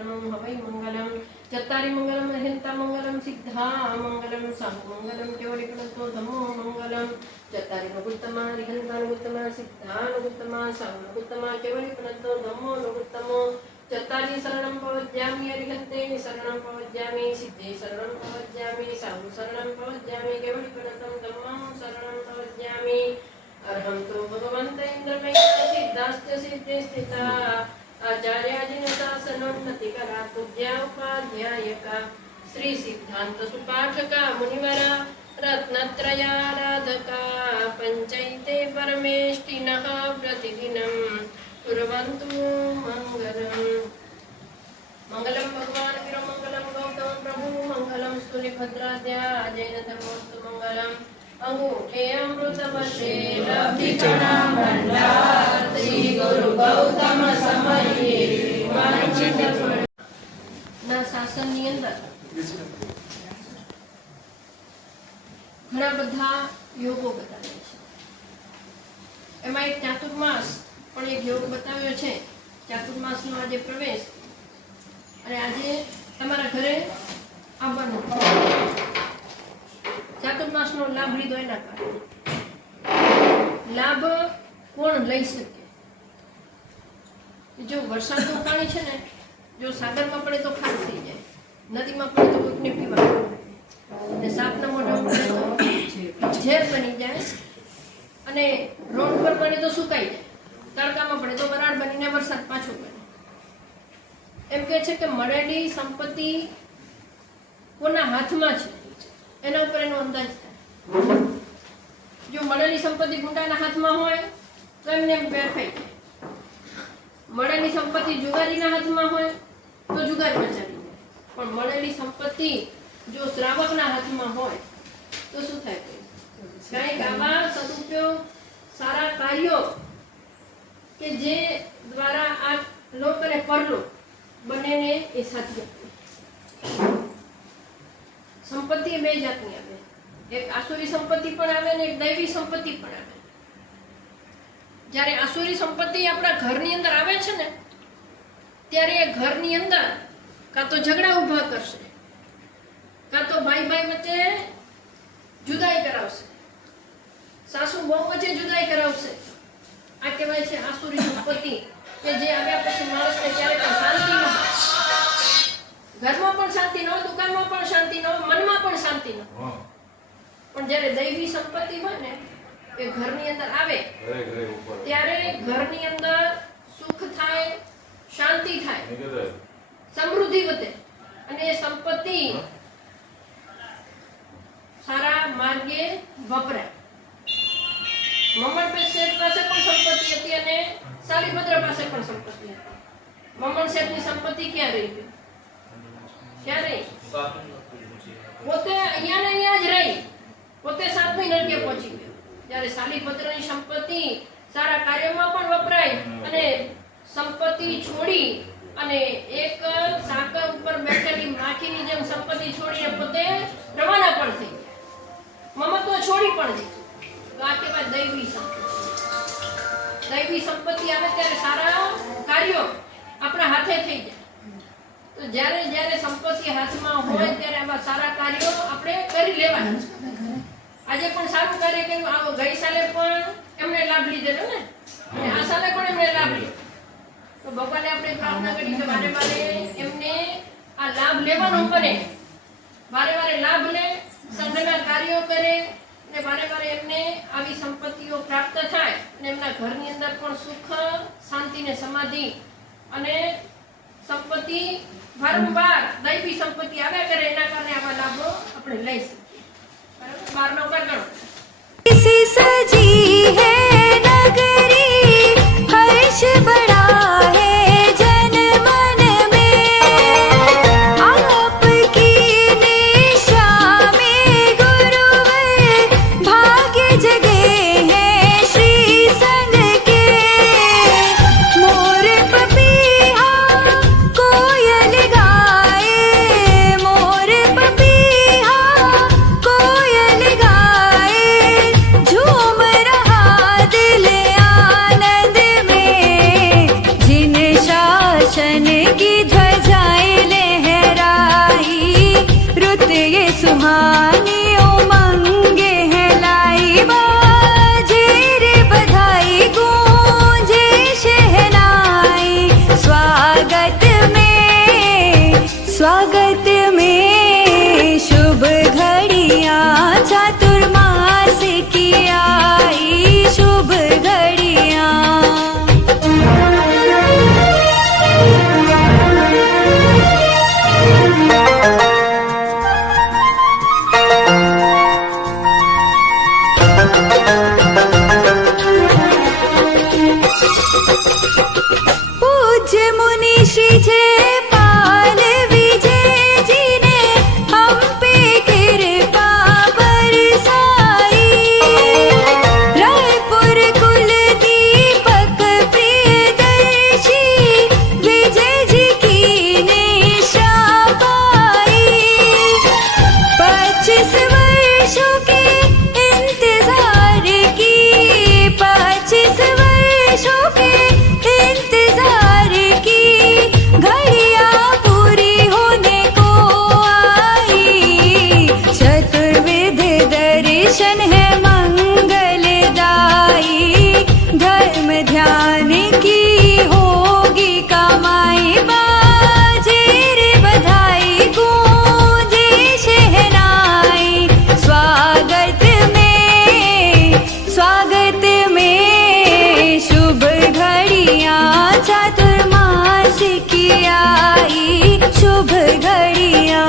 परमं हवै मंगलम चत्तारि मंगलम अहिंता मंगलम सिद्धा मंगलम साहु मंगलम केवलिपनतो धम्मो मंगलम चत्तारि नुगुत्तमा अहिंता नुगुत्तमा सिद्धा नुगुत्तमा साहु नुगुत्तमा केवलिपनतो धम्मो नुगुत्तमो चत्तारि शरणं पवज्यामि अरिहन्ते शरणं पवज्यामि सिद्धे शरणं पवज्यामि साहु शरणं पवज्यामि केवलिपनतं धम्मं शरणं पवज्यामि अर्हं तु भगवन्त इन्द्रमयः सिद्धाश्च सिद्धे स्थिता आचार्याजिन शासनोन्नतिकरा पूज्या उपाध्यायका श्री सिद्धांत सुपाठका मुनिवरा रत्नत्रयाराधका पंचैते परमेष्टिनः प्रतिदिनं कुर्वन्तु मंगलम् मंगलम भगवान वीरो मंगलम गौतम प्रभु मंगलम स्तुलिभद्राद्या जैन धर्मोस्तु मंगलम अंगूठे अमृत वर्षे लब्धिचरणा भंडार श्री गुरु गौतम समये वांछित ना शासनની અંદર ઘણા બધા યોગો બતાવ્યા છે એમાં એક ચાતુર્માસ પણ એક યોગ બતાવ્યો છે ચાતુર્માસનો આજે પ્રવેશ અને આજે તમારા ઘરે આવવાનું ચાતુર્માસનો લાભ લીધો એના કારણે લાભ કોણ લઈ શકે જો વરસાદનું પાણી છે ને જો સાગરમાં પડે તો ખાર થઈ જાય નદીમાં પડે તો કોઈકને પીવાનું અને સાપના મોઢામાં પડે તો ઝેર બની જાય અને રોડ પર પડે તો સુકાઈ જાય તડકામાં પડે તો વરાળ બનીને વરસાદ પાછો પડે એમ કહે છે કે મળેલી સંપત્તિ કોના હાથમાં છે એના ઉપર એનો અંદાજ થાય જો મળેલી સંપત્તિ ભૂંડાના હાથમાં હોય તો એમને બેફાઈ જાય મળેલી સંપત્તિ જુગારીના હાથમાં હોય તો જુગારીમાં ચાલી જાય પણ મળેલી સંપત્તિ જો શ્રાવકના હાથમાં હોય તો શું થાય કંઈક આવા સદુપયોગ સારા કાર્યો કે જે દ્વારા આ લોક અને પરલોક બંનેને એ સાથી સંપત્તિ બે જાતની આવે એક આસુરી સંપત્તિ પણ આવે ને એક દૈવી સંપત્તિ પણ આવે જ્યારે આસુરી સંપત્તિ આપણા ઘરની અંદર આવે છે ને ત્યારે એ ઘરની અંદર કાં તો ઝઘડા ઊભા કરશે કાં તો ભાઈ ભાઈ વચ્ચે જુદાઈ કરાવશે સાસુ બહુ વચ્ચે જુદાઈ કરાવશે આ કહેવાય છે આસુરી સંપત્તિ કે જે આવ્યા પછી માણસને ક્યારે પણ શાંતિ ન હોય ઘરમાં પણ શાંતિ ન હોય દુકાનમાં પણ શાંતિ ન હોય મનમાં પણ શાંતિ ન હોય પણ જ્યારે દૈવી સંપત્તિ હોય ને એ ઘરની અંદર આવે ત્યારે ઘરની અંદર સુખ થાય શાંતિ થાય સમૃદ્ધિ વધે અને એ સંપત્તિ સારા માર્ગે વપરાય મમણ શેઠ પાસે પણ સંપત્તિ હતી અને સાલીભદ્ર પાસે પણ સંપત્તિ હતી મમણ શેઠની સંપત્તિ ક્યાં રહી ગઈ ક્યાં રહી પોતે અહીંયા ને અહીંયા જ રહી પોતે સાતમી નરકે પહોંચી ગયો જ્યારે સાલીભદ્રની સંપત્તિ સારા કાર્યમાં પણ વપરાય અને સંપત્તિ છોડી અને એક સાકર ઉપર બેઠેલી માખીની જેમ સંપત્તિ છોડીને પોતે રવાના પણ થઈ ગયા મમત્વ છોડી પણ દીધું તો આ કહેવાય દૈવી સંપત્તિ દૈવી સંપત્તિ આવે ત્યારે સારા કાર્યો આપણા હાથે થઈ જાય તો જ્યારે જ્યારે સંપત્તિ હાથમાં હોય ત્યારે આવા સારા કાર્યો આપણે કરી લેવાના આજે પણ સારું કાર્ય કર્યું આવો ગઈ સાલે પણ એમને લાભ લીધેલો ને અને આ સાલે પણ એમને લાભ લીધો તો ભગવાને આપણે પ્રાર્થના કરી કે વારે વારે એમને આ લાભ લેવાનો બને વારે વારે લાભ લે સંઘના કાર્યો કરે ને વારે વારે એમને આવી સંપત્તિઓ પ્રાપ્ત થાય અને એમના ઘરની અંદર પણ સુખ શાંતિ ને સમાધિ અને સંપત્તિ વારંવાર દૈવી સંપત્તિ આવ્યા કરે એના કારણે આવા લાભો આપણે લઈ શકીએ બરાબર 12 નંબર ગણો सजी है नगरी हर्ष बड़ा है जन मन में आपकी निशा में गुरुवर भाग्य जगे हैं श्री संग के मोर पपीहा कोयल गाय घड़िया।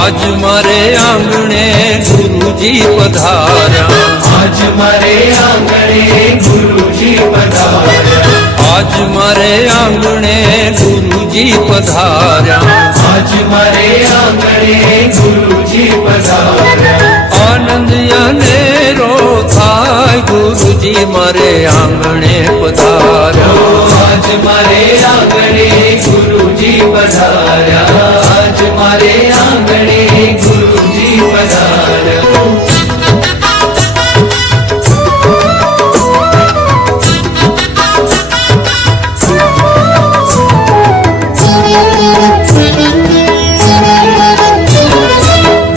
आज मारे आंगणे गुरुजी पधारा, आज मारे आंगणे गुरुजी पधारा, आज मारे आंगणे गुरुजी पधारा, आज मारे आंगणे गुरुजी पधारा। आनंद अनेरो थाय गुरुजी मारे आंगणे पधारा, आज मारे आंगणे गुरुजी पधारा, आज मारे आंगणे गुरुजी पधारा।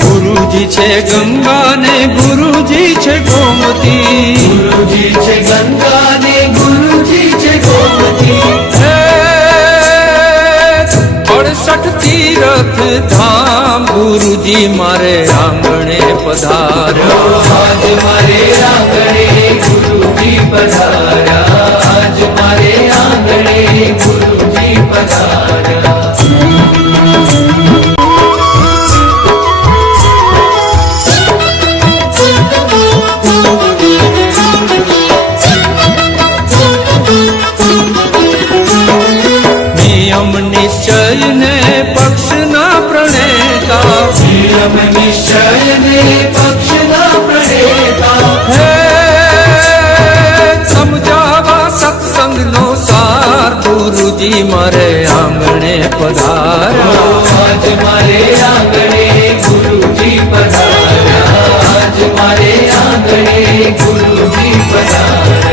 गुरुजी छे गंगा ने गुरुजी छे गोमती, गुरुजी छे गंगा ने गुरुजी छे गोमती, 68 तीरथ धाम गुरुजी मारे आंगणे पधारा, आज मारे आंगणे गुरुजी पधारा, आज मारे आंगणे गुरुजी पधारा। नियम निश्चय ने पक्ष ना प्रणेता, नियम निश्चय ने पक्ष ना प्रणेता, हे समझावा सत्संग नो सार गुरुजी मारे आंगणे पधारा, आज मारे आंगणे गुरुजी पधारा, आज मारे आंगणे गुरुजी पधारा।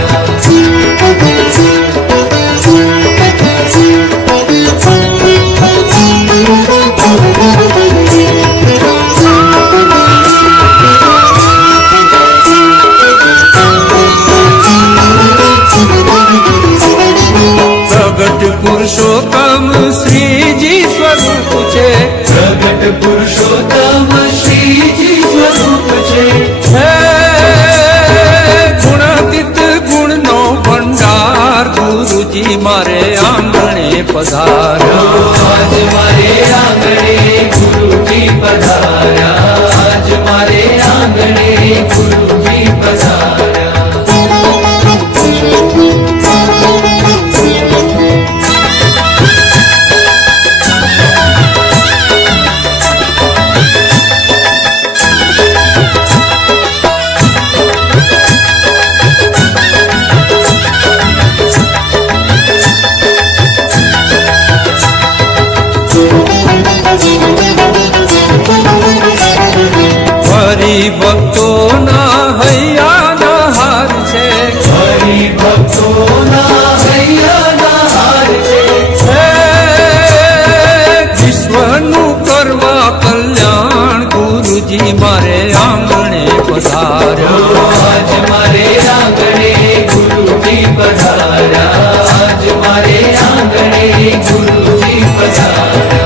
प्रगट पुरुषोत्तम श्री जी स्वरूप छे, प्रगट पुरुषोत्तम श्री जी स्वरूप छे, हे गुणातीत गुण नो भंडार गुरुजी मारे आंगणे पधारा, आज मारे आंगणे गुरुजी पधारा, आज मारे आंगणे गुरुजी पधारा। ભક્તો ના હૈયાના હાર છે, હરિ ભક્તોના હૈયાના હાર છે, હે વિશ્વનું કરવા કલ્યાણ ગુરુજી મારે આંગણે પધાર્યા, आज मारे आंगणे गुरुजी पधारा, आज मारे आंगणे गुरुजी पधारा।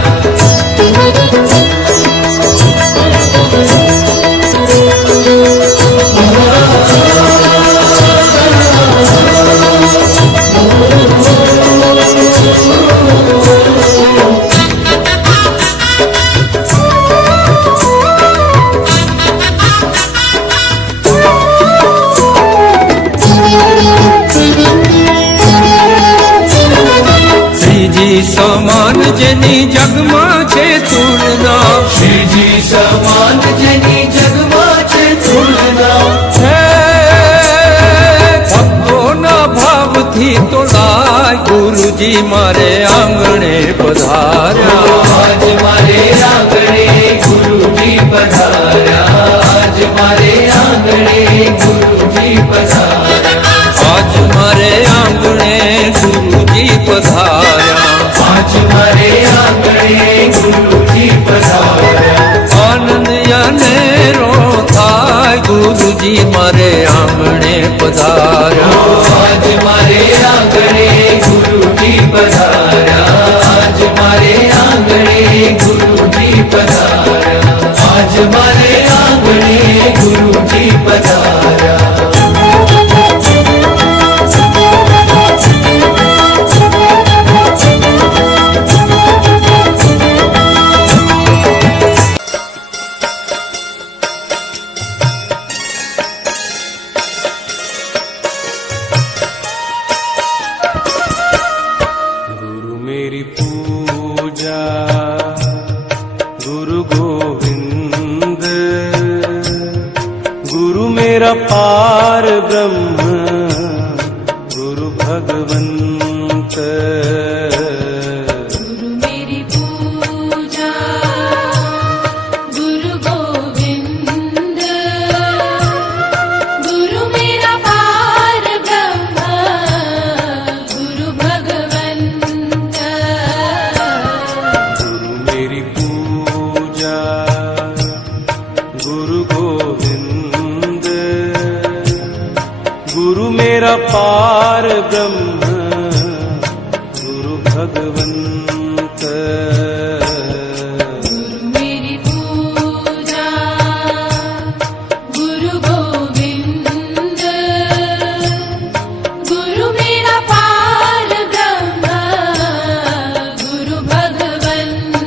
સમાન જેની જગમાં છે તુલના શ્રીજી સમાન જેની જગમાં છે તુલના છે ભક્તોના ભાવથી તોલાય ગુરુજી મારે આંગણે પધાર્યા આજ મારે આંગણે ગુરુજી પધાર્યા આજ મારે આંગણે ગુરુજી પધાર્યા આજ મારે આંગણે ગુરુજી પધાર્યા આજ મારે આંગણે ગુરુજી પધાર્યા આનંદ અનેરો થાય ગુરુજી મારે આંગણે પધાર્યા આજ મારે આંગણે ગુરુજી પધાર્યા આજ મારે આંગણે ગુરુજી પધાર્યા આજ મારે આંગણે ગુરુજી પધાર્યા गुरु मेरी पूजा गुरु गोविंद गुरु मेरा पार ब्रह्म गुरु भगवंत गुरु मेरी पूजा गुरु गोविंद गुरु मेरा पार ब्रह्म गुरु भगवंत गुरु मेरी पूजा गुरु गोविंद गुरु मेरा पार ब्रह्म गुरु भगवंत गुरु मेरी पूजा गुरु गोविंद गुरु मेरा पार ब्रह्म गुरु भगवंत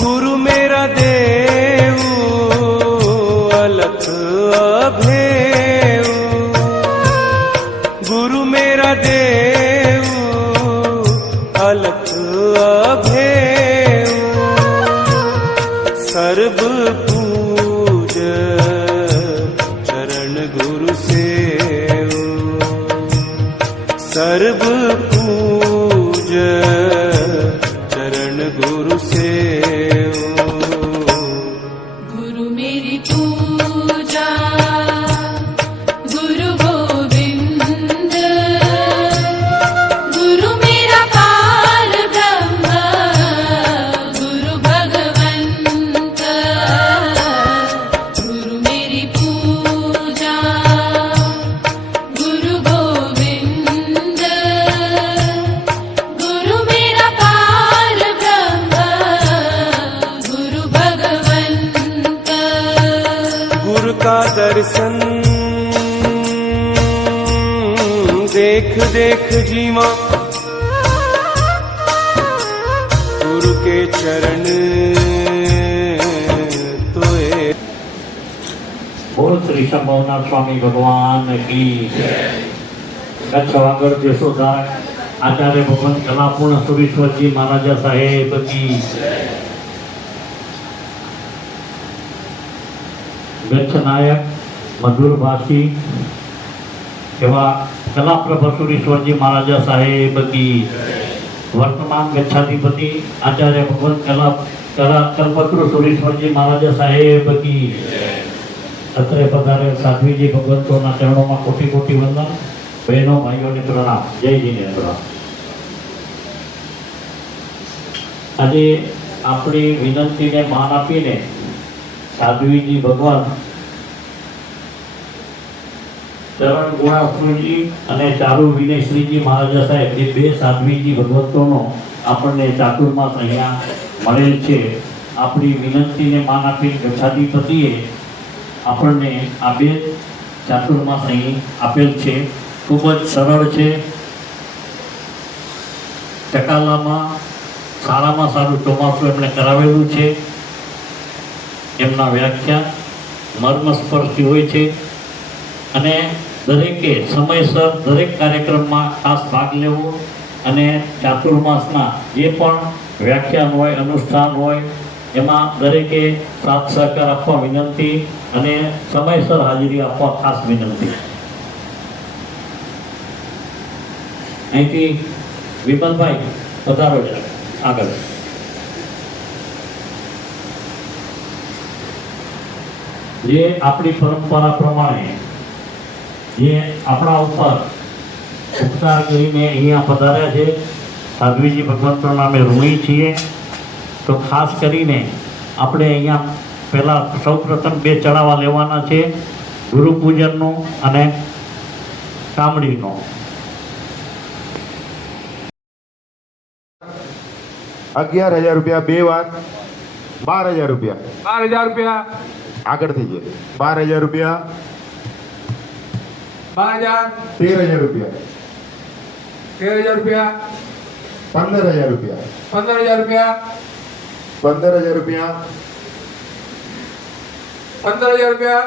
गुरु मेरा देव अलख अभेव गुरु मेरा देव अलख अभेव सर्व पूज चरण गुरु सेव सर्व पूज चरण गुरु सेव गुरु मेरी पूजा गुरु गोविंद गुरु मेरा पार ब्रह्म गुरु भगवंत गुरु मेरी पूजा गुरु गोविंद गुरु मेरा पार ब्रह्म गुरु भगवंत गुरु का दर्शन देख देख जीवा गुरु के चरण तोए बोल श्री संभवनाथ स्वामी भगवान की कच्छ वागड़ जसोदार आचार्य भगवान कलापूर्ण सुरेश्वर जी महाराजा साहेब की गच्छ नायक मधुर भाषी एवं कलाप्रभ सुरेश्वर जी महाराजा साहेब की वर्तमान गच्छाधिपति आचार्य भगवान कल्पतरु सुरेश्वर जी महाराजा साहेब की અત્રે પધારે સાધ્વીજી ભગવંતોના ચરણોમાં કોટી કોટી વંદન બહેનો ભાઈઓને પ્રણામ જય જીનેન્દ્ર આજે આપણી વિનંતીને માન આપીને સાધ્વીજી ભગવાન ચરણ ગુણાશ્રીજી અને ચારુ વિનયશ્રીજી મહારાજા સાહેબ એ બે સાધ્વીજી ભગવંતોનો આપણને ચાતુર્માસ અહીંયા મળેલ છે. આપણી વિનંતીને માન આપી ગચ્છાધિપતિએ આપણને આ બે ચાતુર્માસ અહીં આપેલ છે. ખૂબ જ સરળ છે. ટકાલામાં સારામાં સારું ચોમાસું એમણે કરાવેલું છે. એમના વ્યાખ્યા મર્મસ્પર્શી હોય છે અને દરેકે સમયસર દરેક કાર્યક્રમમાં ખાસ ભાગ લેવો અને ચાતુર્માસના જે પણ વ્યાખ્યાન હોય અનુષ્ઠાન હોય એમાં દરેકે સાથ સહકાર આપવા વિનંતી અને સમયસર હાજરી આપવા ખાસ વિનંતી. અહીંથી વિમલભાઈ પધારો જરા આગળ. જે આપણી પરંપરા પ્રમાણે જે આપણા ઉપર ઉપકાર કરીને અહીંયા પધાર્યા છે સાધ્વીજી ભગવંતોના અમે ઋણી છીએ. તો ખાસ કરીને આપણે અહીંયા પહેલાં સૌપ્રથમ બે ચડાવવા લેવાના છે, ગુરુ પૂજનનું અને કામડીનો. 11,000 રૂપિયા બે વાર, 12,000 રૂપિયા, 12,000 રૂપિયા, આગળ થઈ જાય 12,000 રૂપિયા, 12,000, 13,000 રૂપિયા, 13,000 રૂપિયા, 15,000 રૂપિયા, 15,000 રૂપિયા, 15,000 રૂપિયા, 15,000 રૂપિયા.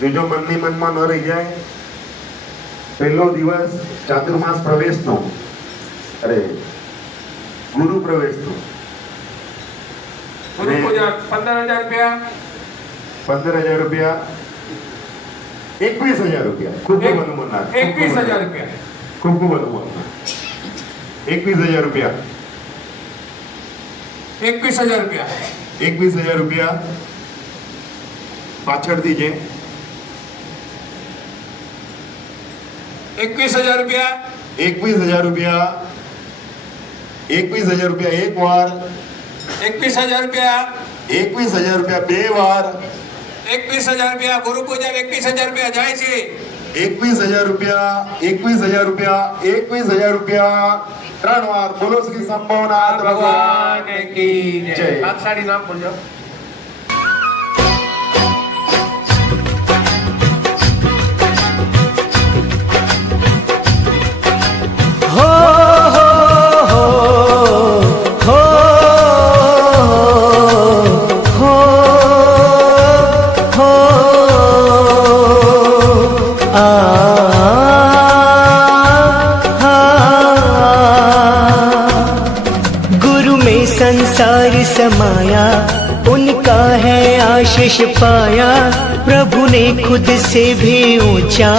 બીજો મનની મનમાં ન રહી જાય. પહેલો દિવસ ચાતુર્માસ પ્રવેશનો, અરે ગુરુ પ્રવેશનો, ગુરુ પૂજન 15,000 રૂપિયા, 15,000 રૂપિયા, 21,000 રૂપિયા. ખૂબ ખૂબ અનુમોદના, 21,000 રૂપિયા, ખૂબ ખૂબ અનુમોદના. 21,000 રૂપિયા, 21,000 રૂપિયા, 21,000 રૂપિયા. પાછળથી છે 21,000 રૂપિયા, 21,000 રૂપિયા, 21,000 રૂપિયા એક વાર, 21,000 રૂપિયા, 21,000 રૂપિયા બે વાર, 21,000 રૂપિયા. ગુરુ પૂજન 21,000 રૂપિયા જાય છે. 21,000 રૂપિયા, 21,000 રૂપિયા, 21,000 રૂપિયા ત્રણ વાર. બોલો શ્રી સંભવનાથ ભગવાન ભગવાન કી જય. જય. સાક્ષાડી નામ બોલજો. गुरु में संसार समाया, उनका है आशीष पाया। प्रभु ने खुद से भी ऊंचा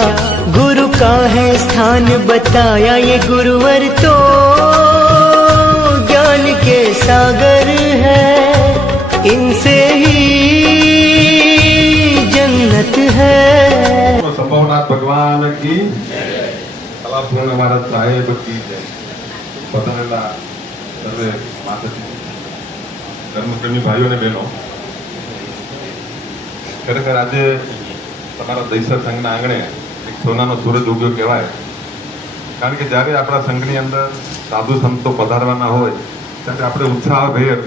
गुरु का है स्थान बताया। ये गुरुवर तो ज्ञान के सागर है, इनसे ही जन्नत है। संभवनाथ भगवान की कलापूर्ण महाराज साहेब की जय. પધારેલા સર્વે માતાજી, ધર્મપ્રેમી ભાઈઓ અને બહેનો, ખરેખર આજે તમારા દહીસર સંઘના આંગણે એક સોનાનો સૂરજ ઉગ્યો કહેવાય. કારણ કે જ્યારે આપણા સંઘની અંદર સાધુ સંતો પધારવાના હોય ત્યારે આપણે ઉત્સાહભેર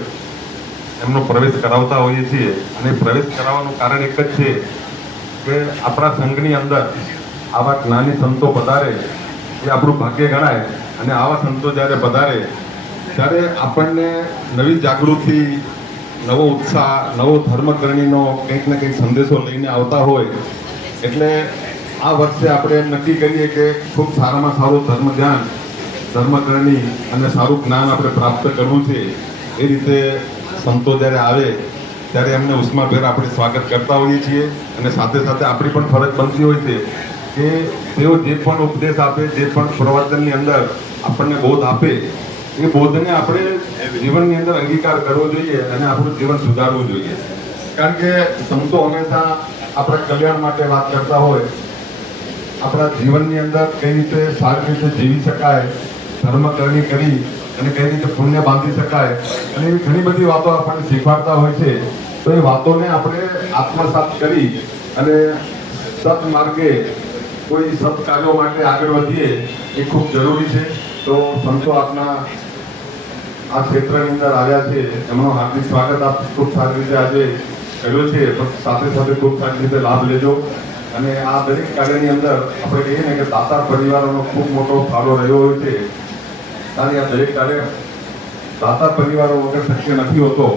એમનો પ્રવેશ કરાવતા હોઈએ છીએ. અને પ્રવેશ કરાવવાનું કારણ એક જ છે કે આપણા સંઘની અંદર આવા જ્ઞાની સંતો પધારે એ આપણું ભાગ્ય ગણાય. અને આવા સંતો જ્યારે પધારે ત્યારે આપણને નવી જાગૃતિ, નવો ઉત્સાહ, નવો ધર્મકરણીનો કંઈક ને કંઈક સંદેશો લઈને આવતા હોય. એટલે આ વર્ષે આપણે એમ નક્કી કરીએ કે ખૂબ સારામાં સારું ધર્મ ધ્યાન, ધર્મકરણી અને સારું જ્ઞાન આપણે પ્રાપ્ત કરવું છે. એ રીતે સંતો જ્યારે આવે ત્યારે એમને ઉષ્માભેર આપણે સ્વાગત કરતા હોઈએ છીએ. અને સાથે સાથે આપણી પણ ફરજ બનતી હોય છે કે તેઓ જે પણ ઉપદેશ આપે, જે પણ પ્રવચનની અંદર આપણને બોધ આપે, એ બોધને આપણે જીવનની અંદર અંગીકાર કરવો જોઈએ અને આપણું જીવન સુધારવું જોઈએ. કારણ કે સંતો હંમેશા આપણા કલ્યાણ માટે વાત કરતા હોય. આપણા જીવનની અંદર કઈ રીતે સારી રીતે જીવી શકાય, ધર્મકરણી કરી અને કઈ રીતે પુણ્ય બાંધી શકાય, અને એવી ઘણી બધી વાતો આપણને શીખવાડતા હોય છે. તો એ વાતોને આપણે આત્મસાત કરી અને સત્માર્ગે કોઈ સત્કાર્યો માટે આગળ વધીએ એ ખૂબ જરૂરી છે. તો સંતો આપના આ ક્ષેત્રની અંદર આવ્યા છે એમનો હાર્દિક સ્વાગત આપ ખૂબ સારી રીતે આજે કર્યો છે, પણ સાથે સાથે ખૂબ સારી રીતે લાભ લેજો. અને આ દરેક કાર્યની અંદર આપણે કહીએ ને કે દાતાર પરિવારોનો ખૂબ મોટો ફાળો રહ્યો હોય છે. ત્યારે આ દરેક કાર્ય દાતાર પરિવારો વગર શક્ય નથી હોતો.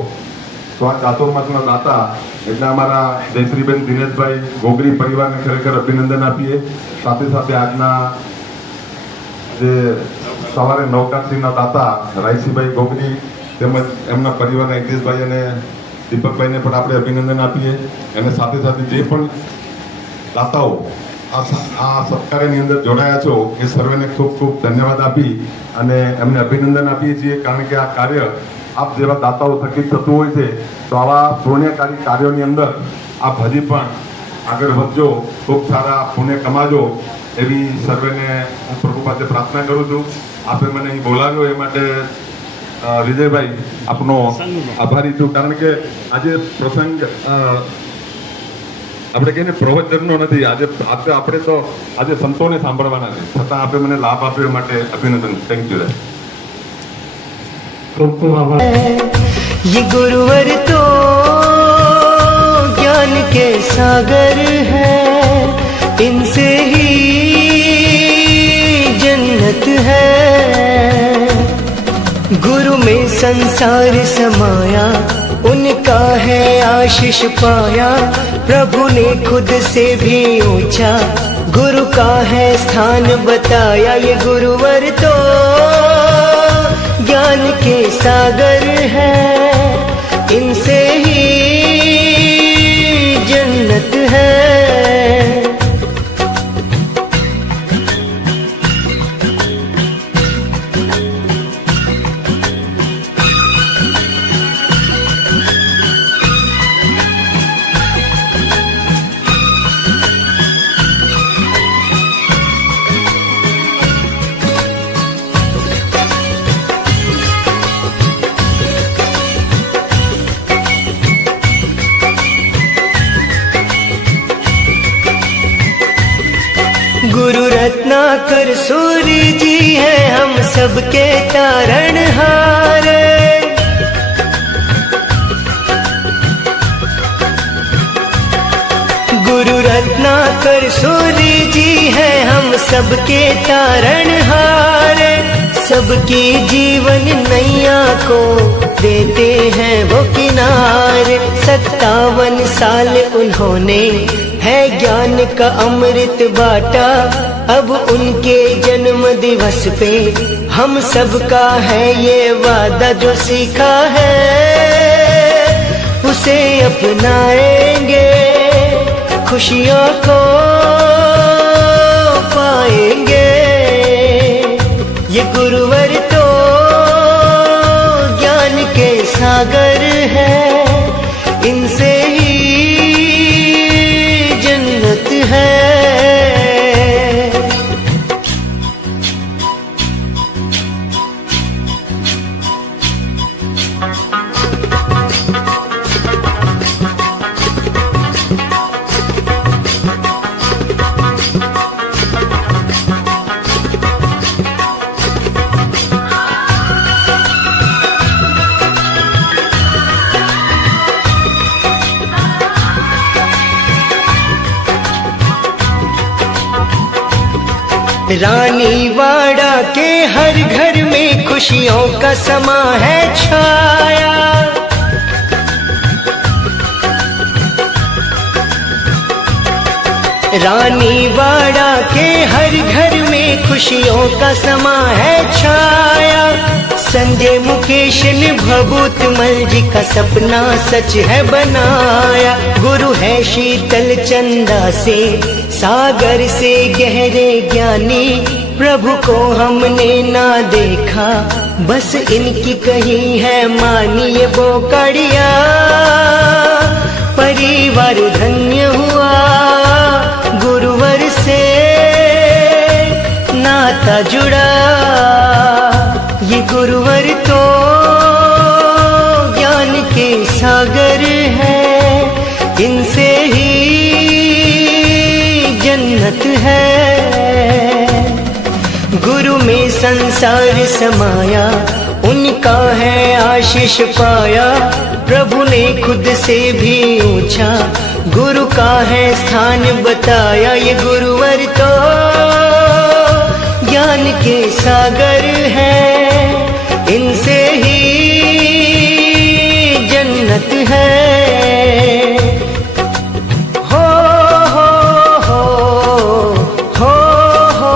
તો આ ચાતુર્માસના દાતા એટલે અમારા જયશ્રીબેન દિનેશભાઈ ગોગરી પરિવારને ખરેખર અભિનંદન આપીએ. સાથે સાથે આજના જે સવારે નવકારસિંહના દાતા રાયસીભાઈ ગોગરી તેમજ એમના પરિવારના હિતેશભાઈ અને દીપકભાઈને પણ આપણે અભિનંદન આપીએ. અને સાથે સાથે જે પણ દાતાઓ આ સત્કાર્યની અંદર જોડાયા છો એ સર્વેને ખૂબ ખૂબ ધન્યવાદ આપી અને એમને અભિનંદન આપીએ છીએ. કારણ કે આ કાર્ય આપ જેવા દાતાઓ થકી થતું હોય છે. તો આવા પુણ્યકારી કાર્યોની અંદર આપ હજી પણ આગળ વધજો, ખૂબ સારા પુણ્ય કમાજો એવી સર્વેને હું પ્રભુ પાસે પ્રાર્થના કરું છું. આપે મને અહીં બોલાવ્યો એ માટે વિજયભાઈ આપનો આભારી છું. કારણ કે આજે પ્રસંગ આપણે કહીએ ને પ્રવચનનો નથી, આજે આપણે તો આજે સંતોને સાંભળવાના છે, છતાં આપે મને લાભ આપ્યો એ માટે અભિનંદન. Thank you. ખૂબ ખૂબ આભાર. ये गुरुवर तो ज्ञान के सागर है, इनसे ही जन्नत है. गुरु में संसार समाया, उनका है आशीष पाया. प्रभु ने खुद से भी ऊंचा गुरु का है स्थान बताया. ये गुरुवर तो ज्ञान के सागर है, इनसे ही जन्नत है. गुरु रत्नाकर सूर्य जी है हम सबके तारणहार. गुरु रत्नाकर सूर्य जी है हम सबके तारणहार. सबकी जीवन नैया को देते हैं वो किनारे. 57 साल उन्होंने है ज्ञान का अमृत बाटा. अब उनके जन्म दिवस पे हम सबका है ये वादा. जो सीखा है उसे अपनाएंगे, खुशियों को पाएंगे. ये गुरुवर तो ज्ञान के सागर है, इनसे ही जन्नत है. रानीवाड़ा के हर घर में खुशियों का समा है छाया. रानीवाड़ा के हर घर में खुशियों का समा है छाया. संजय मुकेश ने भभूतमल जी का सपना सच है बनाया. गुरु है शीतल चंदा से सागर से गहरे ज्ञानी. प्रभु को हमने ना देखा, बस इनकी कही है मानी. ये बोकड़िया परिवार धन्य हुआ, गुरुवर से नाता जुड़ा. ये गुरुवर तो ज्ञान के सागर है, इनसे ही जन्नत है। गुरु में संसार समाया, उनका है आशीष पाया। प्रभु ने खुद से भी ऊंचा गुरु का है स्थान बताया। ये गुरुवर तो ज्ञान के सागर है, इनसे ही जन्नत है। हो हो हो हो हो।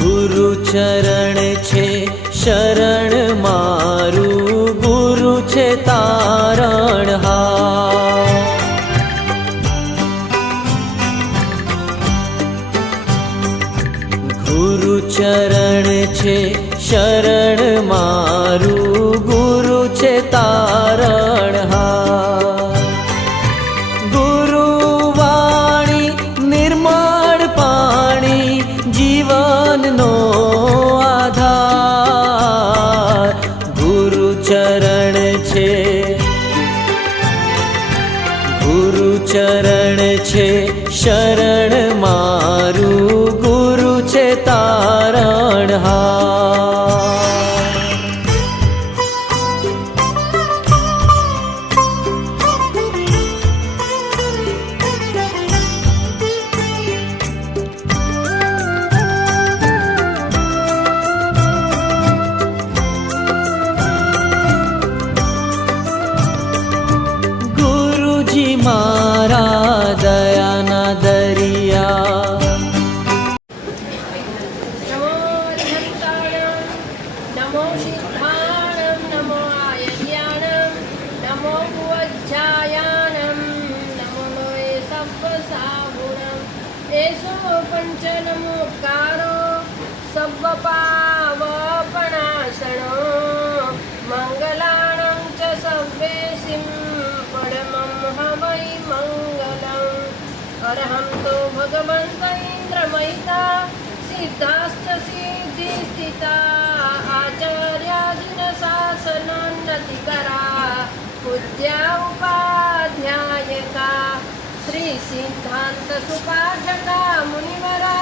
गुरु चरण छे शरण मारू, गुरु छे तारण हार। गुरु चरण छे शरण मारू, गुरु छे तारण हार। गुरु वाणी निर्मळ पाणी, जीवन नो आधार। गुरु चरण छे, गुरु चरण छे शरण मारू, गुरु छे तारण हार। गुरुजी मारा दयाना दरिया। नमो अरिहन्ताणं, नमो सिद्धाणं, नमो आयर्याणं, नमो भुवज्जायानं, नमो लोये सब्बसाहुणं। एषो पञ्चनमोक्कारो सब्बपावपणासनो, मङ्गलाणं च सव्वेसिं परमं हवै मङ्गलम्। अरहं तो भगवन्त इन्द्रमहिता, सिद्धाश्च सिद्धिस्थिता, आचार्याजिन शासनोन्नतिकरा, पूज्या उपाध्यायका, श्री सिद्धान्त सुपाठका मुनिवरा,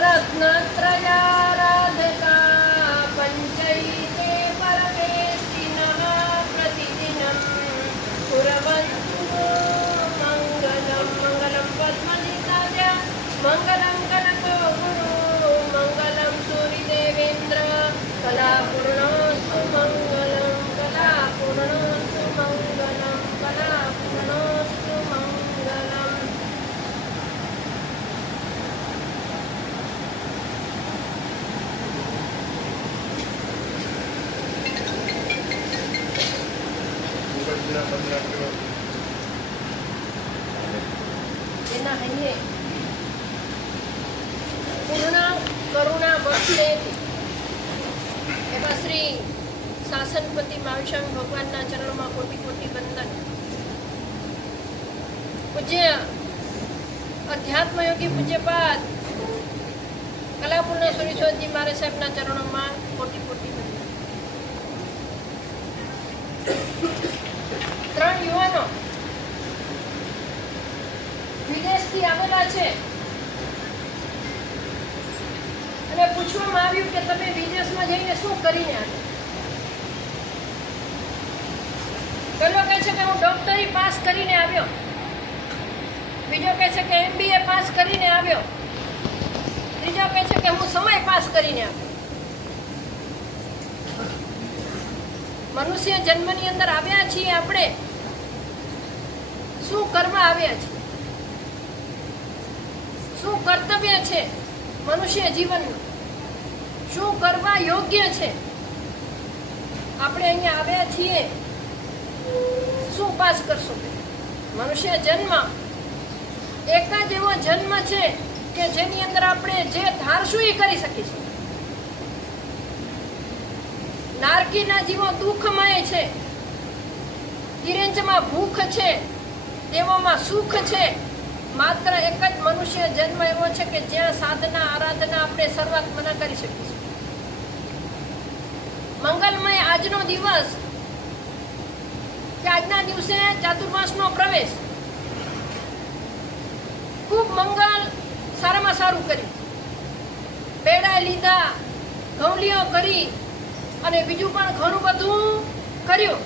रत्नत्रयाराधका, पञ्चैते परमेष्टिनः प्रतिदिनं कुर्वन्तु मङ्गलं। मङ्गलं पद्मनिताय, मङ्गलं कनको गुरु, मङ्गलं सूर्यदेवेन्द्र, कलापूर्णोऽस्तु मङ्गलं, कलापूर्णोऽस्तु मङ्गलं, कलापूर्णोऽस्तु मङ्गलम्। એના હૈયે પૂર્ણ કરુણા બક્ષે એવા શ્રી શાસનપતિ મહાવિષ્ણુ ભગવાનના ચરણોમાં કોટી કોટી વંદન। પૂજ્ય અધ્યાત્મયોગી પૂજ્યપાદ કલાપૂર્ણ સુરેશ્વરજી મહારાજ સાહેબના ચરણોમાં કોટી કોટી વંદન। ત્રણ યુવાનો વિદેશથી આવેલા છે અને પૂછવામાં આવ્યું કે તમે વિદેશમાં જઈને શું કરીને આવ્યા? પેલો કહે છે કે હું ડોક્ટરી પાસ કરીને આવ્યો, બીજો કહે છે કે MBA પાસ કરીને આવ્યો, ત્રીજો કહે છે કે હું સમય પાસ કરીને આવ્યો। મનુષ્ય જન્મની અંદર આવ્યા છીએ આપણે શું કરવા આવ્યા છીએ, શું કર્તવ્ય છે મનુષ્ય જીવનનું, શું કરવા યોગ્ય છે? આપણે અહીંયા આવ્યા છીએ શું પાસ કરશું? મનુષ્ય જન્મ એક જ એવો જન્મ છે કે જેની અંદર આપણે જે ધારશું એ કરી શકીશું. નારકીના જીવો દુઃખમય છે, તિરંજમાં ભૂખ છે, દેવોમાં સુખ છે. માત્ર એક જ મનુષ્ય જન્મ એવો છે કે જ્યાં સાધના આરાધના આપણે શરૂઆત મના કરી શકીશું. મંગલમય આજનો દિવસ કે આજના દિવસે ચાતુર્માસનો પ્રવેશ, ખૂબ મંગલ, સારામાં સારું કર્યું. પેડા લીધા, ગૌલીઓ કરી અને બીજું પણ ઘણું બધું કર્યું.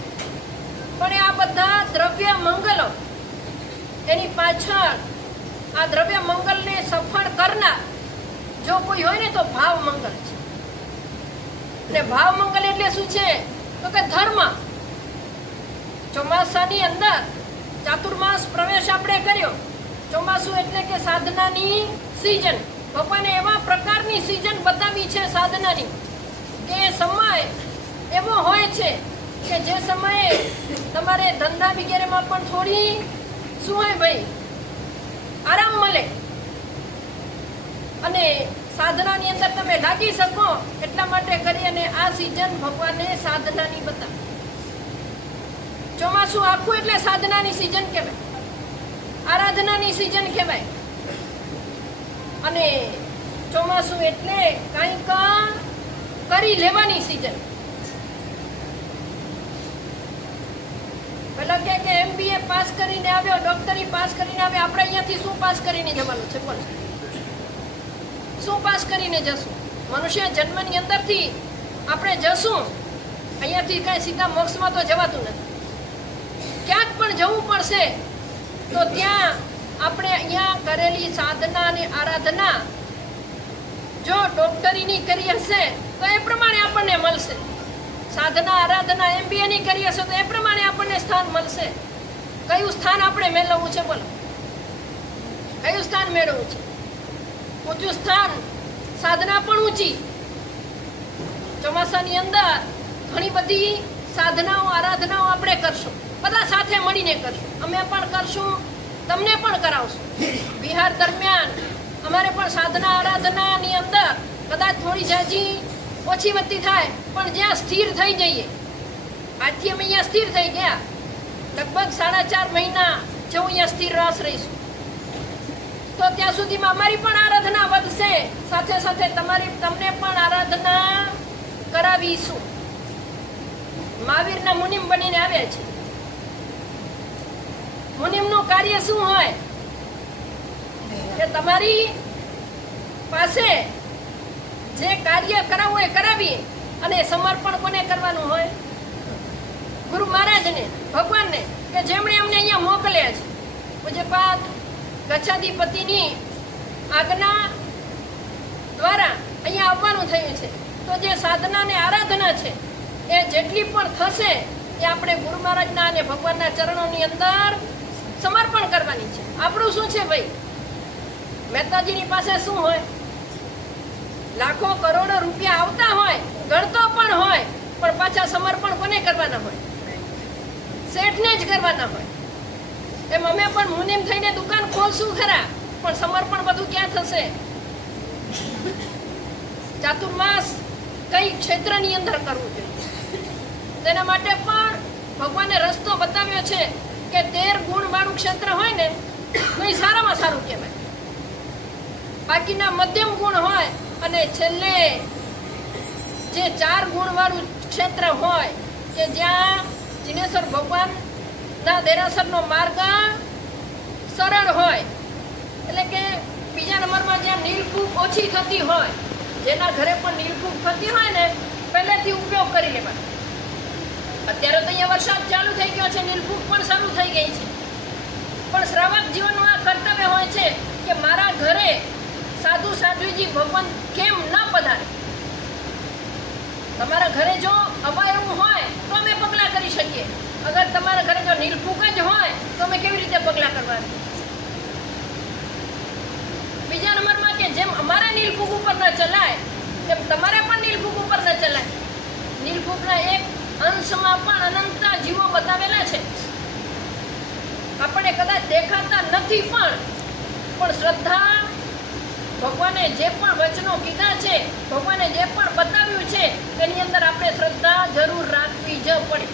પણ આ બધા દ્રવ્ય મંગલો, એની પાછળ આ દ્રવ્ય મંગલને સફળ કરનાર જો કોઈ હોય ને તો ભાવ મંગલ છે. અને ભાવ મંગલ એટલે શું છે? તો કે ધર્મ. ચોમાસાની અંદર ચાતુર્માસ પ્રવેશ આપણે કર્યો. ચોમાસું એટલે કે સાધનાની સિઝન. ભગવાને એવા પ્રકારની સિઝન બતાવી છે સાધનાની કે સમય એવો હોય છે કે જે સમયે તમારે ધંધા વગેરેમાં પણ થોડી શું હોય ભાઈ, આરામ મળે અને સાધનાની અંદર તમે લાગી શકો. એટલા માટે કરી અને આ સિઝન ભગવાને સાધનાની બતાવી. ચોમાસું આખું એટલે સાધનાની સિઝન કહેવાય, આરાધનાની સિઝન કહેવાય. અને ચોમાસું એટલે કંઈક કરી લેવાની સિઝન. પેલા કે MBA પાસ કરીને આવ્યો, ડોક્ટરી પાસ કરીને આવ્યો. આપણે અહીંયાથી શું પાસ કરીને જવાનું છે? બોલો, શું પાસ કરીને જશું? મનુષ્ય જન્મની અંદરથી આપણે જશું. અહીંયાથી કાંઈ સીધા મોક્ષમાં તો જવાતું નથી. ક્યાંક પણ જવું પડશે. તો ત્યાં આપણે અહીંયા કરેલી સાધના અને આરાધના જો ડોક્ટરીની કરી હશે તો એ પ્રમાણે આપણને મળશે. સાધના આરાધના MBA ની કરી હશે તો એ પ્રમાણે આપણને સ્થાન મળશે. કયું સ્થાન આપણે મેળવવું છે? બોલો, કયું સ્થાન મેળવવું છે? ઊંચું સ્થાન, સાધના પણ ઊંચી. ચોમાસાની અંદર ઘણી બધી સાધનાઓ આરાધનાઓ આપણે કરશું, બધા સાથે મળીને કરશું. અમે પણ કરશું, તમને પણ કરાવશું. વિહાર દરમિયાન અમારે પણ સાધના આરાધનાની અંદર કદાચ થોડી ઝાઝી ઓછી વધતી થાય, પણ જ્યાં સ્થિર થઈ જઈએ. આજથી અમે અહીંયા સ્થિર થઈ ગયા, લગભગ 4.5 મહિના જેવું અહીંયા સ્થિર રાસ રહીશું. તો ત્યાં સુધીમાં અમારી પણ આરાધના વધશે, સાથે સાથે તમને પણ આરાધના કરાવીશું. મહાવીરના મુનિમ બનીને આવ્યા છે. મુનિમનું કાર્ય શું હોય કે તમારી પાસે જે કાર્ય કરાવવું એ કરાવીએ. અને સમર્પણ કોને કરવાનું હોય? ગુરુ મહારાજને, ભગવાનને, કે જેમણે અમને અહીંયા મોકલ્યા છે. પૂજ્યપાદ ગચ્છાધિપતિની આજ્ઞા દ્વારા અહીંયા આવવાનું થયું છે. તો જે સાધના અને આરાધના છે એ જેટલી પણ થશે એ આપણે ગુરુ મહારાજના અને ભગવાનના ચરણોની અંદર સમર્પણ કરવાની છે. આપણું શું છે ભાઈ? મહેતાજીની પાસે શું હોય? લાખો કરોડો રૂપિયા આવતા હોય, ગણતો પણ હોય, પણ પાછા સમર્પણ કોને કરવાના હોય? શેઠને જ કરવાના હોય. એમ અમે પણ મુનિમ થઈને દુકાન ખોલશું ખરા, પણ સમર્પણ બધું ક્યાં થશે? ચાતુર્માસ કઈ ક્ષેત્રની અંદર કરવું જોઈએ? તેના માટે પણ ભગવાને રસ્તો બતાવ્યો છે કે 13 ગુણ વાળું ક્ષેત્ર હોય ને તો એ સારામાં સારું કહેવાય. બાકીના મધ્યમ ગુણ હોય અને છેલ્લે જે 4 ગુણ વાળું ક્ષેત્ર હોય કે જ્યાં જીનેશ્વર ભગવાનના દેરાસરનો માર્ગ સરળ હોય, એટલે કે બીજા નંબરમાં જ્યાં નીલફૂગ ઓછી થતી હોય, જેના ઘરે પણ નીલફૂગ થતી હોય ને પહેલેથી ઉપયોગ કરી લેવાનો. અત્યારે તો અહીંયા વરસાદ ચાલુ થઈ ગયો છે, નીલફૂગ પણ શરૂ થઈ ગઈ છે. પણ શ્રાવક જીવનનું આ કર્તવ્ય હોય છે કે મારા ઘરે સાધુ સાધ્વીજી ભગવાન કેમ ન પધારે. તમારા ઘરે જો હવા એવું હોય તો અમે પગલાં કરી શકીએ. અગર તમારા ઘરે જો નીલફૂગ જ હોય તો અમે કેવી રીતે પગલાં કરવાના? બીજા નંબરમાં કે જેમ અમારે નીલફૂગ ઉપર ન ચલાય તેમ તમારે પણ નીલફૂગ ઉપર ન ચલાય. નીલફૂગના એક અંશમાં પણ અનંત જીવો બતાવેલા છે. આપણે કદાચ દેખાતા નથી પણ શ્રદ્ધા ભગવાને જે પણ વચનો કીધા છે, ભગવાને જે પણ બતાવ્યું છે તેની અંદર આપણે શ્રદ્ધા જરૂર રાખવી જ પડે.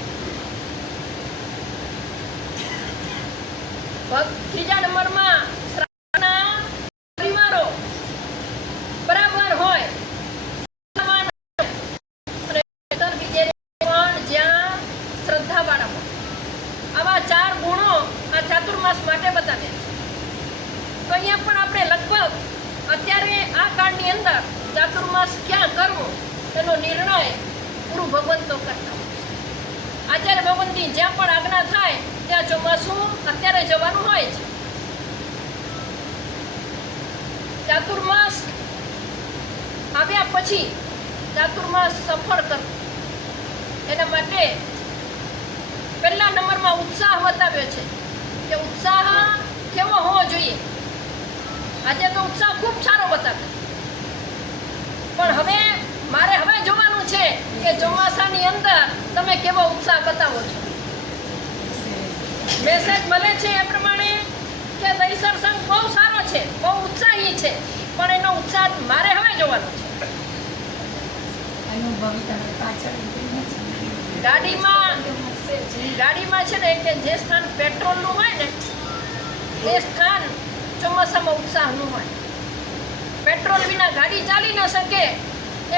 ત્રીજા નંબરમાં શ્રાવણના પરિવારો બરાબર હોય અને પણ જ્યાં શ્રદ્ધાવાળા હોય. આવા 4 ગુણો આ ચાતુર્માસ માટે બતાવ્યા છે. તો અહીંયા પણ આપણે લગભગ અત્યારે આ કાળની અંદર ચાતુર્માસ ક્યાં કરવો એનો નિર્ણય ગુરુ ભગવંતો કરતા હોય. આચાર્ય ભગવંતની જ્યાં પણ આજ્ઞા થાય ત્યાં ચોમાસું અત્યારે જવાનું હોય છે. ચાતુર્માસ આવ્યા પછી ચાતુર્માસ સફળ કરવો એના માટે પહેલા નંબરમાં ઉત્સાહ બતાવ્યો છે કે ઉત્સાહ કેવો હોવો જોઈએ. આજે તો ઉત્સાહ ખૂબ સારો બતાવ્યો, પણ હવે મારે જોવાનું છે કે ચોમાસાની અંદર તમે કેવો ઉત્સાહ બતાવો છો. મેસેજ મળે છે એ પ્રમાણે કે દહીસર સંઘ બહુ સારો છે, બહુ ઉત્સાહી છે, પણ એનો ઉત્સાહ મારે હવે જોવાનો છે. ગાડીમાં છે ને કે જે સ્થાન પેટ્રોલનું હોય ને એ સ્થાન ચોમાસામાં ઉત્સાહનું હોય. પેટ્રોલ વિના ગાડી ચાલી ન શકે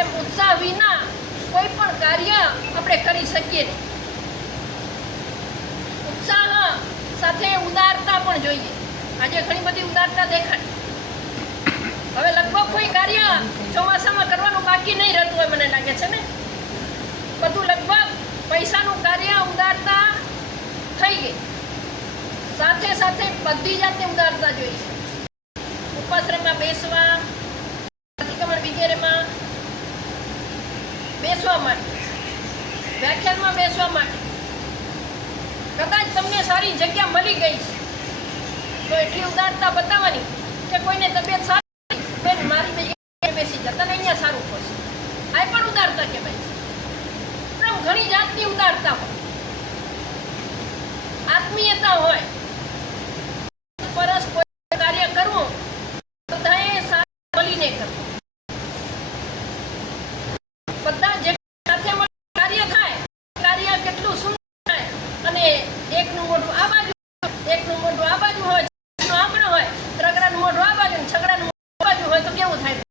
એમ ઉત્સાહ વિના કોઈ પણ કાર્ય આપણે કરી શકીએ નહીં. ઉત્સાહ સાથે ઉદારતા પણ જોઈએ. આજે ઘણી બધી ઉદારતા દેખાય. હવે લગભગ કોઈ કાર્ય ચોમાસામાં કરવાનું બાકી નહીં રહેતું હોય મને લાગે છે ને. બધું લગભગ પૈસાનું કાર્ય ઉદારતા થઈ ગઈ. સાથે સાથે બધી જાતની ઉદારતા જોઈએ. ઉપાશ્રયમાં બેસવા, પ્રતિક્રમણ વગેરેમાં બેસવા માટે, વ્યાખ્યાનમાં બેસવા માટે કદાચ તમને સારી જગ્યા મળી ગઈ છે તો એટલી ઉદારતા બતાવવાની કે કોઈને તબિયત સારી બેન મારી બેસી જા, તને અહીંયા સારું પડશે. આ પણ ઉદારતા કહેવાય છે. આમ ઘણી જાતની ઉદારતા હોય, આત્મીયતા હોય. પરસ કોઈ કાર્ય કરવું બધાએ સાથે મળીને કરવું. બધા જે સાથે મળીને કાર્ય થાય, કાર્ય કેટલું સુંદર થાય. અને એકનું મોઢું આ બાજુ, એકનું મોઢું આ બાજુ હોય, આપણે હોય, રગડાનું મોઢું આ બાજુ, છગડાનું મોઢું આ બાજુ હોય તો કેવું થાય?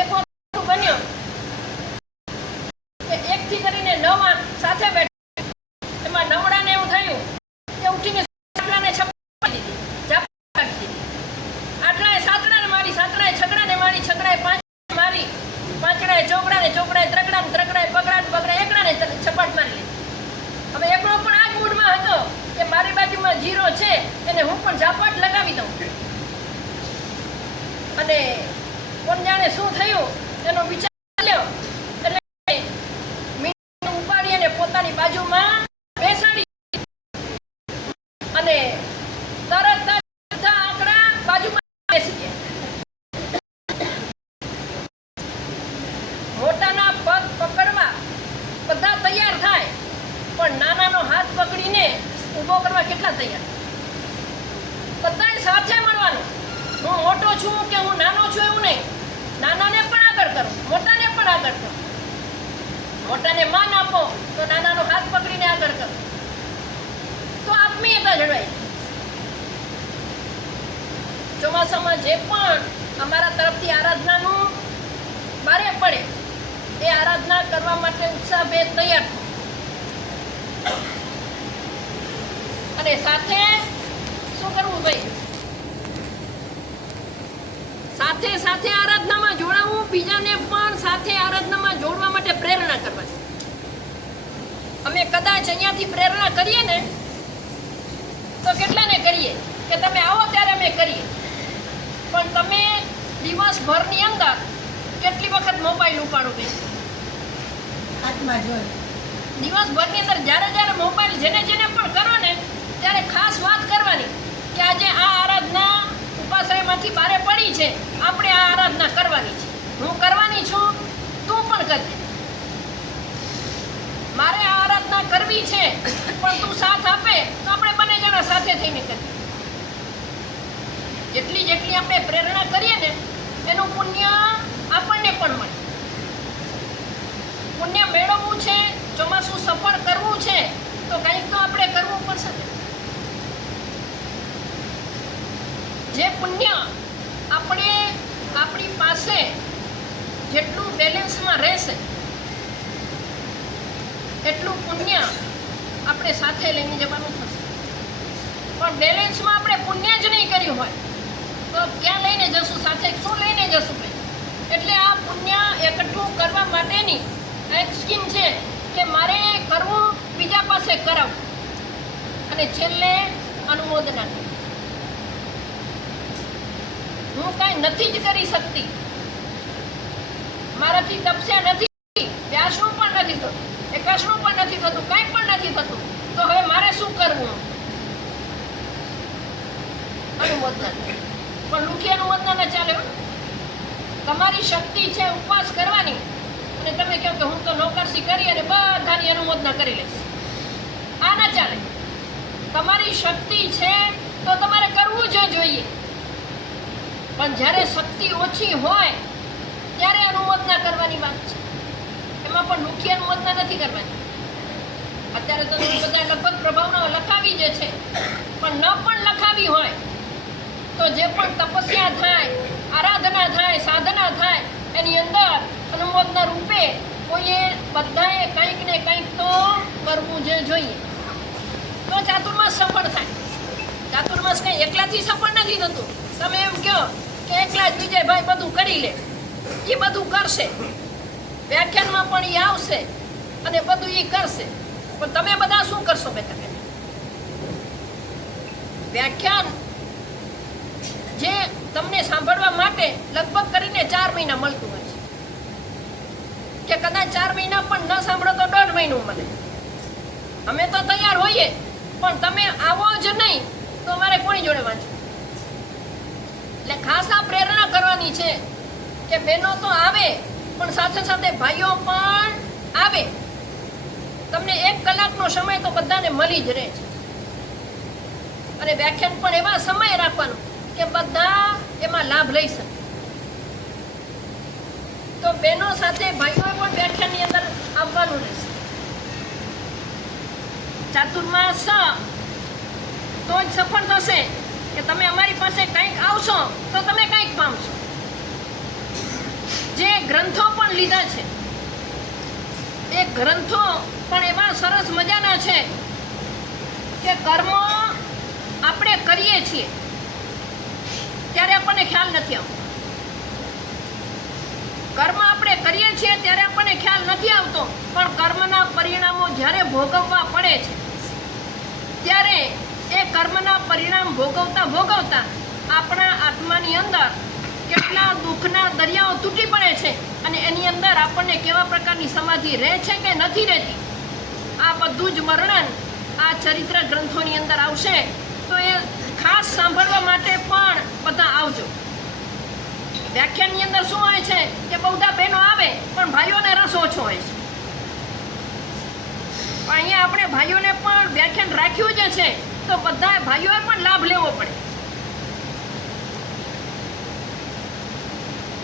એક વખત બન્યો કે 1 થી કરીને 9 સાથે બેઠા. એમાં નવડાને એવું થયું કે ઉઠીને સાતડાને છપાવી દીધી, ઝાપટ રાખી દીધી. આટલાએ સાતડાને મારી, સાતડાએ છગડાને મારી, છગડાએ પાંચડાને મારી, પાંચડાએ ચોકડાને, ચોકડાએ ત્રગડાને, ત્રગડાએ બગડાને, એકડાને છપાટ મારી લીધી. હવે એકડો પણ આ જ મૂડમાં હતો કે મારી બાજુમાં 0 છે એને હું પણ ઝાપટ લગાવી દઉં. અને કોણ જાણે શું થયું એનો વિચાર લ્યો. એટલે મીંડું ઉપાડી અને પોતાની બાજુમાં બેસાડી અને તરત જ બધા આંકડા બાજુમાં બેસી ગયા. મોટાના પગ પકડવા બધા તૈયાર થાય, પણ નાનાનો હાથ પકડીને ઊભો કરવા કેટલા તૈયાર? બધાય સાથે મળવાનું. હું મોટો છું કે હું નાનો છું એવું નહીં. નાનાને પણ આગળ કરો, મોટાને પણ આગળ કરો. મોટાને માન આપો તો નાનાનો હાથ પકડીને આગળ કરો, તો આત્મીયતા જળવાય. ચોમાસામાં જે પણ અમારા તરફથી આરાધનાનું બારે પડે એ આરાધના કરવા માટે ઉત્સાહભેર તૈયાર થો. અને સાથે શું કરવું ભાઈ? સાથે સાથે આરાધનામાં જોડાવું, બીજાને પણ સાથે આરાધનામાં જોડવા માટે પ્રેરણા કરવાની. અમે કદાચ અહીંયાથી પ્રેરણા કરીએ ને તો કેટલાને કરીએ કે તમે આવો ત્યારે અમે કરીએ, પણ તમે દિવસભરની અંદર કેટલી વખત મોબાઈલ ઉપાડો બે? હાથમાં જોઈ. દિવસભરની અંદર જ્યારે મોબાઈલ જેને પણ કરો ને ત્યારે ખાસ વાત કરવાની કે આજે આ આરાધના ઉપાશ્રયમાંથી બહાર પડી છે, આપણે આ આરાધના કરવાની છે. હું કરવાની છું, તું પણ કરજે. મારે આ આરાધના કરવી છે પણ તું સાથ આપે તો આપણે બંને જણા સાથે થઈને કરીએ. આપણે પ્રેરણા કરીએ ને એનું પુણ્ય આપણને પણ મળે. પુણ્ય મેળવવું છે, ચોમાસું સફળ કરવું છે તો કંઈક તો આપણે કરવું પડશે. જે પુણ્ય આપણે આપણી પાસે જેટલું બેલેન્સમાં રહેશે એટલું પુણ્ય આપણે સાથે લઈને જવાનું થશે. પણ બેલેન્સમાં આપણે પુણ્ય જ નહીં કર્યું હોય તો ક્યાં લઈને જશું, સાથે શું લઈને જશું? એટલે આ પુણ્ય એકઠું કરવા માટેની એક સ્કીમ છે કે મારે કરવું, બીજા પાસે કરાવવું અને છેલ્લે અનુમોદના. હું કાંઈ નથી જ કરી શકતી, મારાથી તપસ્યા નથી, વ્યાસનું પણ નથી થતું, એકાશનું પણ નથી થતું, કાંઈ પણ નથી થતું, તો હવે મારે શું કરવું? અનુમોદના. પણ લુખી અનુમોદના ન ચાલે. તમારી શક્તિ છે ઉપવાસ કરવાની અને તમે કહો કે હું તો નોકરસી કરી અને બધાની અનુમોદના કરી લઈશ, આ ના ચાલે. તમારી શક્તિ છે તો તમારે કરવું જ જોઈએ. પણ જ્યારે શક્તિ ઓછી હોય ત્યારે અનુમોદના કરવાની વાત છે. એમાં પણ લુખી અનુમોદના નથી કરવાની. અત્યારે તો બધા લગભગ પ્રભાવના લખાવી જે છે, પણ ન પણ લખાવી હોય તો જે પણ તપસ્યા થાય, આરાધના થાય, સાધના થાય એની અંદર અનુમોદના રૂપે કોઈએ બધાએ કંઈક ને કંઈક તો કરવું જ જોઈએ. તો ચાતુર્માસ સફળ થાય. ચાતુર્માસ કંઈ એકલાથી સફળ નથી થતું. તમે એમ કહો કે એકલા જ વિજયભાઈ બધું કરી લે, એ બધું કરશે, વ્યાખ્યાનમાં પણ એ આવશે અને બધું એ કરશે, પણ તમે બધા શું કરશો? બેટા, વ્યાખ્યાન જે તમને સાંભળવા માટે લગભગ કરીને 4 મહિના મળતું હોય છે, કે કદાચ 4 મહિના પણ ન સાંભળો તો 1.5 મહિનું મળે. અમે તો તૈયાર હોઈએ, પણ તમે આવો જ નહીં તો અમારે કોની જોડે વાંચવું? એટલે ખાસ આ પ્રેરણા કરવાની છે કે બહેનો તો આવે પણ સાથે સાથે ભાઈઓ પણ આવે. તમને 1 કલાકનો સમય તો બધાને મળી જ રહે છે અને વ્યાખ્યાન પણ એવા સમય રાખવાનો કે બધા એમાં લાભ લઈ શકે. તો બહેનો સાથે ભાઈઓએ પણ વ્યાખ્યાનની અંદર આવવાનું રહેશે. ચાતુર્માસ તો જ સફળ થશે કે તમે અમારી પાસે કંઈક આવશો તો તમે કંઈક પામશો. જે ગ્રંથો પણ લીધા છે એ ગ્રંથો પણ એવા સરસ મજાના છે કે કર્મ આપણે કરીએ છીએ ત્યારે આપણને ખ્યાલ નથી આવતો. કર્મ આપણે કરીએ છીએ ત્યારે આપણને ખ્યાલ નથી આવતો, પણ કર્મના પરિણામો જ્યારે ભોગવવા પડે છે ત્યારે એ કર્મના પરિણામ ભોગવતા આપણા આત્માની અંદર કેટલા દુઃખના દરિયાઓ તૂટી પડે છે અને એની અંદર આપણને કેવા પ્રકારની સમાધિ રહે છે કે નથી રહેતી, આ બધું જ વર્ણન આ ચરિત્ર ગ્રંથોની અંદર આવશે. તો એ ખાસ સાંભળવા માટે પણ બધા આવજો. વ્યાખ્યાનની અંદર શું હોય છે કે બધા બહેનો આવે પણ ભાઈઓને રસ ઓછો હોય છે. પણ અહીંયા આપણે ભાઈઓને પણ વ્યાખ્યાન રાખ્યું જ છે તો બધા ભાઈઓએ પણ લાભ લેવો પડે.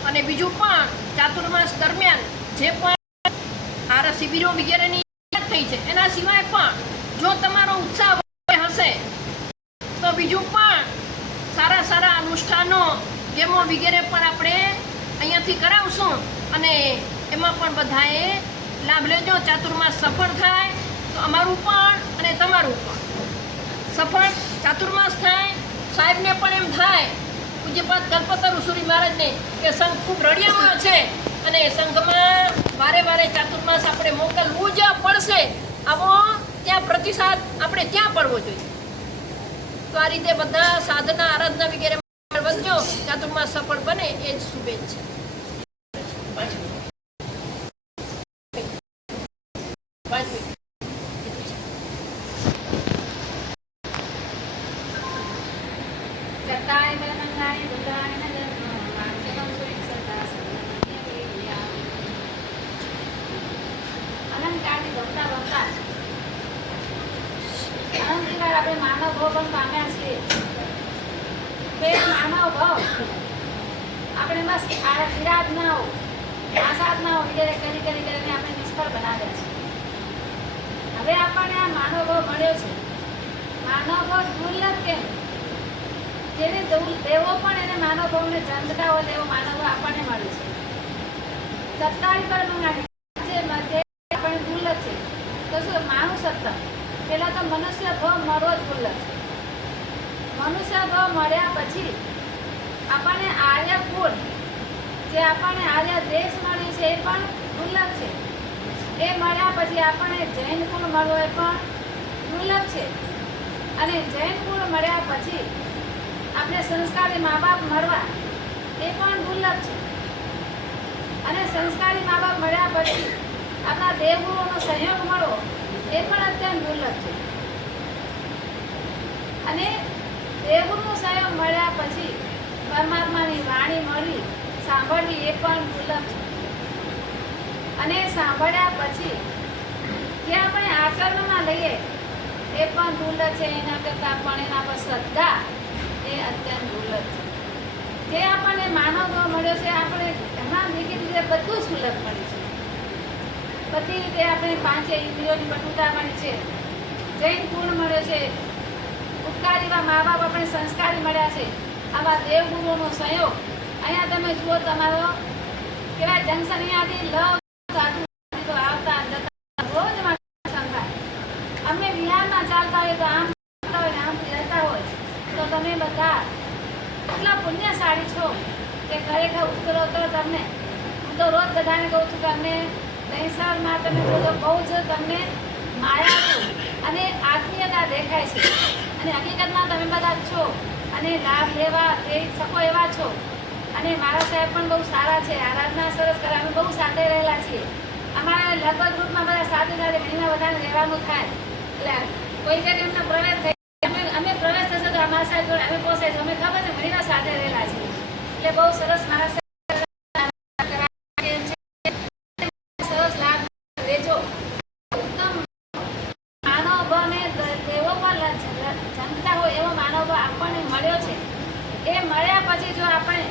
અને બીજું પણ ચાતુર્માસ દરમિયાન જે પણ આ શિબિરો વગેરેની થઈ છે એના સિવાય પણ જો તમારો ઉત્સાહ હશે તો બીજું પણ સારા અનુષ્ઠાનો, ગેમો વગેરે પણ આપણે અહીંયાથી કરાવશું અને એમાં પણ બધાએ લાભ લેજો. ચાતુર્માસ સફળ થાય તો અમારું પણ અને તમારું પણ સફળ ચાતુર્માસ થાય. સાહેબને પણ એમ થાય, પૂજ્યપાદ કલ્પતરુ સૂરી મહારાજને, કે સંઘ ખૂબ રડિયામણો છે અને સંઘમાં વારે ચાતુર્માસ આપણે મોકલવું જ પડશે. આવો ત્યાં પ્રતિસાદ આપણે ત્યાં પડવો જોઈએ. તો આ રીતે બધા સાધના, આરાધના વગેરે વધજો, ચાતુર્માસ સફળ બને એ જ શુભેચ્છા. આપણે માનવ ભોગન પામ્યા છીએ કે માનવ ભાવ આપણે બસ આ વિરાટ ના હો આસાદ ના હો વગેરે કરીને આપણે નિષ્ફળ બનાવ્યા છે. હવે આપણને આ માનવ ભાવ મળ્યો છે. માનવ ભાવ દુર્લભ કેમ? જેને દેવો પણ એને માનવ ભાવને જંગતા હોય તેવો માનવ ભાવ આપણને મળ્યો છે. 47 પર મધ્ય આપણને દુર્લભ છે. તો શું માનું સત્તા પેલા તો મનુષ્ય ભાવ મળવો જ દુર્લભ છે. મનુષ્ય ભાવ મળ્યા પછી આપણને આર્ય કુળ જે આપણને આર્ય દેશ મળ્યું છે એ પણ દુર્લભ છે. એ મળ્યા પછી આપણને જૈન કુળ મળવો એ પણ દુર્લભ છે. અને જૈન કુળ મળ્યા પછી આપણે સંસ્કારી મા બાપ મળવા એ પણ દુર્લભ છે. અને સંસ્કારી મા બાપ મળ્યા પછી આપણા દેવગુરુનો સહયોગ મળવો એ પણ અત્યંત દુર્લભ છે. અને દેવગુરુનો સહયોગ મળ્યા પછી પરમાત્માની વાણી મળવી સાંભળવી એ પણ દુર્લભ છે. અને સાંભળ્યા પછી જે આપણે આચરણમાં લઈએ એ પણ દુર્લભ છે. એના કરતાં પણ એના પર શ્રદ્ધા એ અત્યંત દુર્લભ છે. જે આપણને માનવ ભાવ મળ્યો છે આપણે એમાં ભેગી રીતે બધું સુલભ મળ્યું છે. બધી રીતે આપણે 5 ઇન્દ્રિયોની પટુતા મળી છે. જૈન ગુણ મળ્યો છે. ઉપકારી એવા મા બાપ આપણે સંસ્કારી મળ્યા છે. આવા દેવગુરુનો સહયોગ અહીંયા તમે જુઓ તમારો કેવા જંક્શન અહીંયાથી આવતા રોજ સંભાળ અમે વિહારમાં ચાલતા હોય તો આમ જતા હોય તો તમે બધા એટલા પુણ્યશાળી છો કે ખરેખર ઉત્તરોત્તર તમને હું તો રોજ બધાને કહું છું કે અમને દહીંસરમાં તમે બહુ જ તમને માયા અને આત્મીયતા દેખાય છે. અને હકીકતમાં તમે બધા છો અને લાભ લેવા લઈ શકો એવા છો. અને મારા સાહેબ પણ બહુ સારા છે. આરાધના સરસ કરે. અમે બહુ સાથે રહેલા છીએ. અમારા લગભગ ગ્રુપમાં બધા સાથે ઘણીમાં બધાને રહેવાનું થાય. એટલે કોઈ કંઈક એમનો પ્રવેશ થઈ અમે પ્રવેશ થશે તો અમારા સાહેબ જોડે અમે પહોંચાય અમે ખબર છે ઘણીમાં સાથે રહેલા છીએ. એટલે બહુ સરસ મારા સાહેબ સરસ લાભ લેજો. ઉત્તમ માનવ ભાવને દેવો પણ જમતા હોય એવો માનવ ભાવ આપણને મળ્યો છે. એ મળ્યા પછી જો આપણે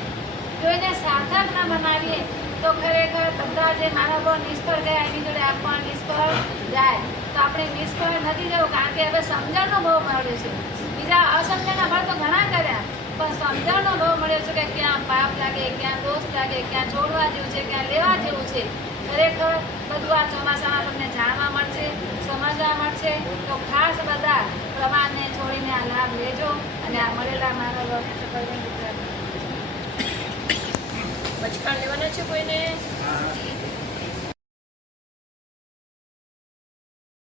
જોઈને સાર્થક ના બનાવીએ તો ખરેખર બધા જે માનવ ભાવ નિષ્ફળ ગયા એની જોડે આપણ નિષ્ફળ જાય તો આપણે નિષ્ફળ નથી જવું. કારણ કે હવે સમજણનો ભાવ મળ્યો છે. બીજા અસમજણના ભાવ તો ઘણા કર્યા પણ સમજણનો ભાવ મળ્યો છે કે ક્યાં પાપ લાગે, ક્યાં દોષ લાગે, ક્યાં છોડવા જેવું છે, ક્યાં લેવા જેવું છે. ખરેખર બધું આ ચોમાસામાં તમને જાણવા મળશે, સમજવા મળશે. તો ખાસ બધા પ્રમાણને છોડીને આ લાભ લેજો અને આ મળેલા માનવ બચકાં લેવાના છે કોઈને?